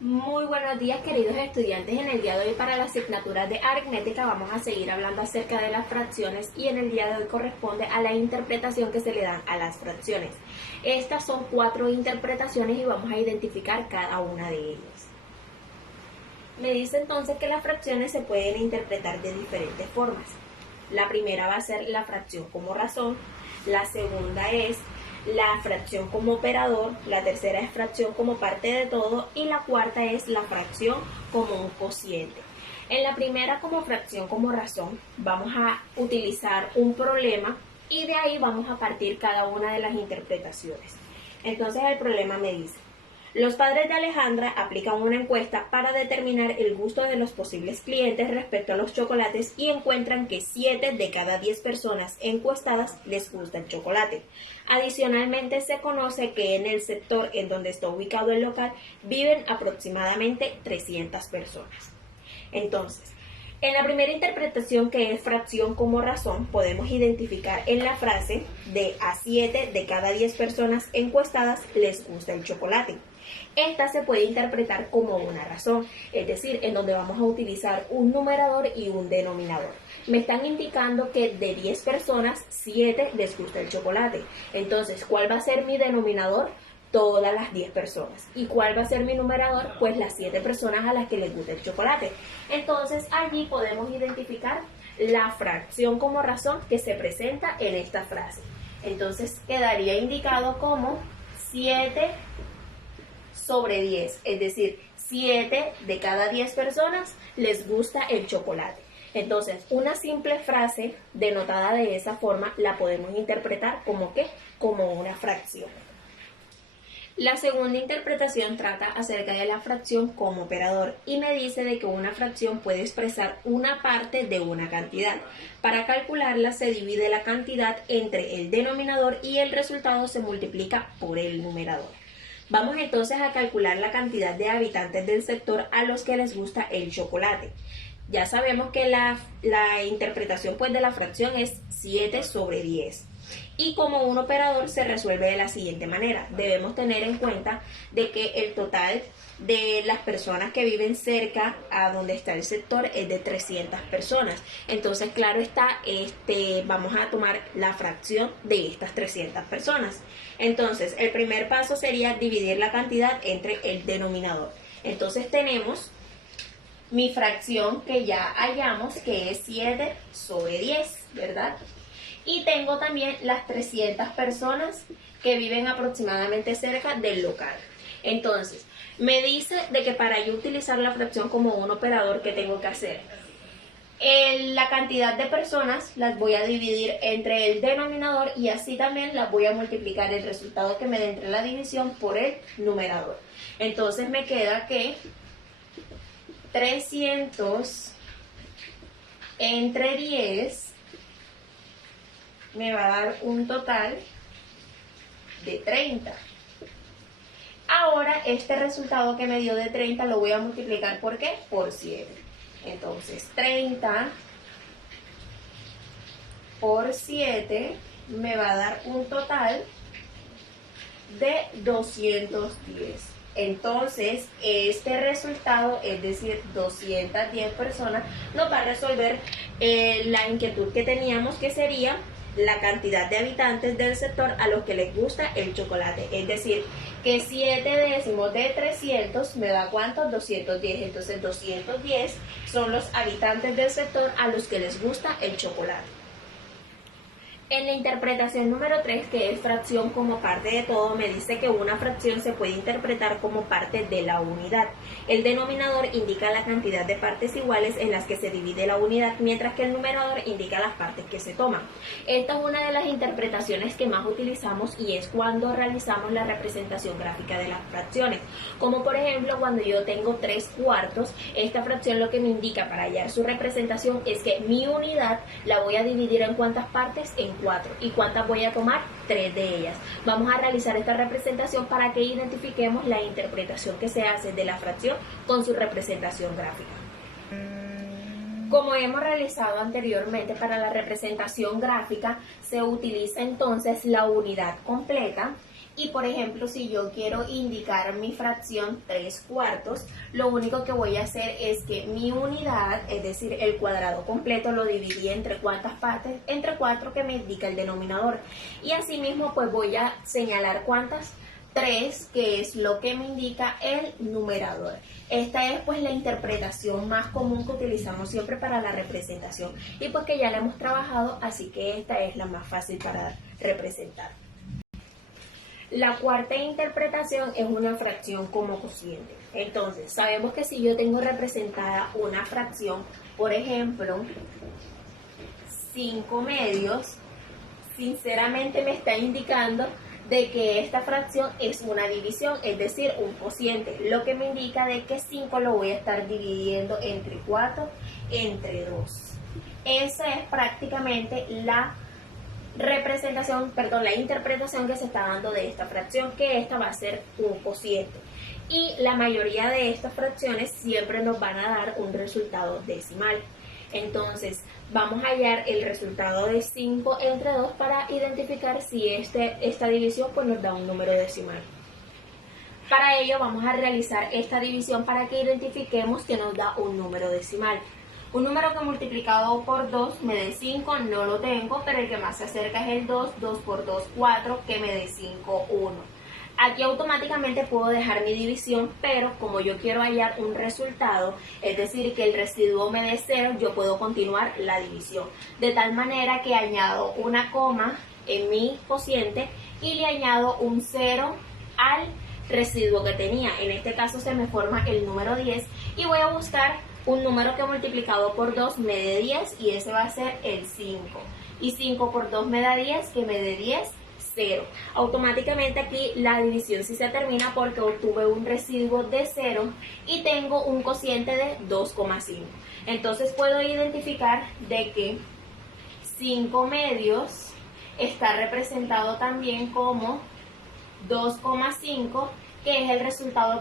Muy buenos días, queridos estudiantes. En el día de hoy, para la asignatura de aritmética, vamos a seguir hablando acerca de las fracciones y en el día de hoy corresponde a la interpretación que se le dan a las fracciones. Estas son 4 interpretaciones y vamos a identificar cada una de ellas. Me dice entonces que las fracciones se pueden interpretar de diferentes formas. La primera va a ser la fracción como razón, la segunda es la fracción como operador, la tercera es fracción como parte de todo y la cuarta es la fracción como un cociente. En la primera, como fracción como razón, vamos a utilizar un problema y de ahí vamos a partir cada una de las interpretaciones. Entonces el problema me dice: los padres de Alejandra aplican una encuesta para determinar el gusto de los posibles clientes respecto a los chocolates y encuentran que 7 de cada 10 personas encuestadas les gusta el chocolate. Adicionalmente, se conoce que en el sector en donde está ubicado el local viven aproximadamente 300 personas. Entonces, en la primera interpretación, que es fracción como razón, podemos identificar en la frase de a 7 de cada 10 personas encuestadas les gusta el chocolate. Esta se puede interpretar como una razón, es decir, en donde vamos a utilizar un numerador y un denominador. Me están indicando que de 10 personas, 7 les gusta el chocolate. Entonces, ¿cuál va a ser mi denominador? Todas las 10 personas. ¿Y cuál va a ser mi numerador? Pues las 7 personas a las que les gusta el chocolate. Entonces, allí podemos identificar la fracción como razón que se presenta en esta frase. Entonces, quedaría indicado como 7 sobre 10, es decir, 7 de cada 10 personas les gusta el chocolate. Entonces, una simple frase denotada de esa forma la podemos interpretar como ¿qué? Como una fracción. La segunda interpretación trata acerca de la fracción como operador y me dice de que una fracción puede expresar una parte de una cantidad. Para calcularla se divide la cantidad entre el denominador y el resultado se multiplica por el numerador. Vamos entonces a calcular la cantidad de habitantes del sector a los que les gusta el chocolate. Ya sabemos que la interpretación pues de la fracción es 7 sobre 10. Y como un operador se resuelve de la siguiente manera. Debemos tener en cuenta de que el total de las personas que viven cerca a donde está el sector es de 300 personas. Entonces, claro está, vamos a tomar la fracción de estas 300 personas. Entonces, el primer paso sería dividir la cantidad entre el denominador. Entonces, tenemos mi fracción que ya hallamos, que es 7 sobre 10, ¿verdad? Y tengo también las 300 personas que viven aproximadamente cerca del local. Entonces, me dice de que para yo utilizar la fracción como un operador, ¿qué tengo que hacer? La cantidad de personas las voy a dividir entre el denominador y así también las voy a multiplicar el resultado que me dé entre la división por el numerador. Entonces me queda que 300 entre 10 me va a dar un total de 30. Ahora este resultado que me dio de 30 lo voy a multiplicar ¿por qué? Por 7. Entonces 30 por 7 me va a dar un total de 210. Entonces este resultado, es decir, 210 personas, nos va a resolver la inquietud que teníamos, que sería la cantidad de habitantes del sector a los que les gusta el chocolate. Es decir, que 7 décimos de 300 me da ¿cuánto? 210. Entonces 210 son los habitantes del sector a los que les gusta el chocolate. En la interpretación número 3, que es fracción como parte de todo, me dice que una fracción se puede interpretar como parte de la unidad. El denominador indica la cantidad de partes iguales en las que se divide la unidad, mientras que el numerador indica las partes que se toman. Esta es una de las interpretaciones que más utilizamos y es cuando realizamos la representación gráfica de las fracciones. Como por ejemplo, cuando yo tengo 3 cuartos, esta fracción lo que me indica para hallar su representación es que mi unidad la voy a dividir en ¿cuántas partes? En 4. ¿Y cuántas voy a tomar? 3 de ellas. Vamos a realizar esta representación para que identifiquemos la interpretación que se hace de la fracción con su representación gráfica. Como hemos realizado anteriormente, para la representación gráfica se utiliza entonces la unidad completa Y por ejemplo, si yo quiero indicar mi fracción 3/4, lo único que voy a hacer es que mi unidad, es decir, el cuadrado completo, lo dividí entre cuántas partes, entre 4, que me indica el denominador. Y asimismo, pues voy a señalar cuántas, 3, que es lo que me indica el numerador. Esta es pues la interpretación más común que utilizamos siempre para la representación y pues que ya la hemos trabajado, así que esta es la más fácil para representar. La cuarta interpretación es una fracción como cociente. Entonces, sabemos que si yo tengo representada una fracción, por ejemplo, 5/2, sinceramente me está indicando de que esta fracción es una división, es decir, un cociente, lo que me indica de que 5 lo voy a estar dividiendo entre 4, entre 2. Esa es prácticamente la la interpretación que se está dando de esta fracción, que esta va a ser un cociente. Y la mayoría de estas fracciones siempre nos van a dar un resultado decimal. Entonces, vamos a hallar el resultado de 5 entre 2 para identificar si esta división pues, nos da un número decimal. Para ello vamos a realizar esta división para que identifiquemos que nos da un número decimal. Un número que multiplicado por 2 me dé 5, no lo tengo, pero el que más se acerca es el 2, 2 por 2, 4, que me dé 5, 1. Aquí automáticamente puedo dejar mi división, pero como yo quiero hallar un resultado, es decir, que el residuo me dé 0, yo puedo continuar la división. De tal manera que añado una coma en mi cociente y le añado un 0 al residuo que tenía. En este caso se me forma el número 10 y voy a buscar un número que multiplicado por 2 me dé 10 y ese va a ser el 5. Y 5 por 2 me da 10, que me dé 10, 0. Automáticamente aquí la división sí se termina porque obtuve un residuo de 0 y tengo un cociente de 2,5. Entonces puedo identificar de que 5/2 está representado también como 2,5, que es el resultado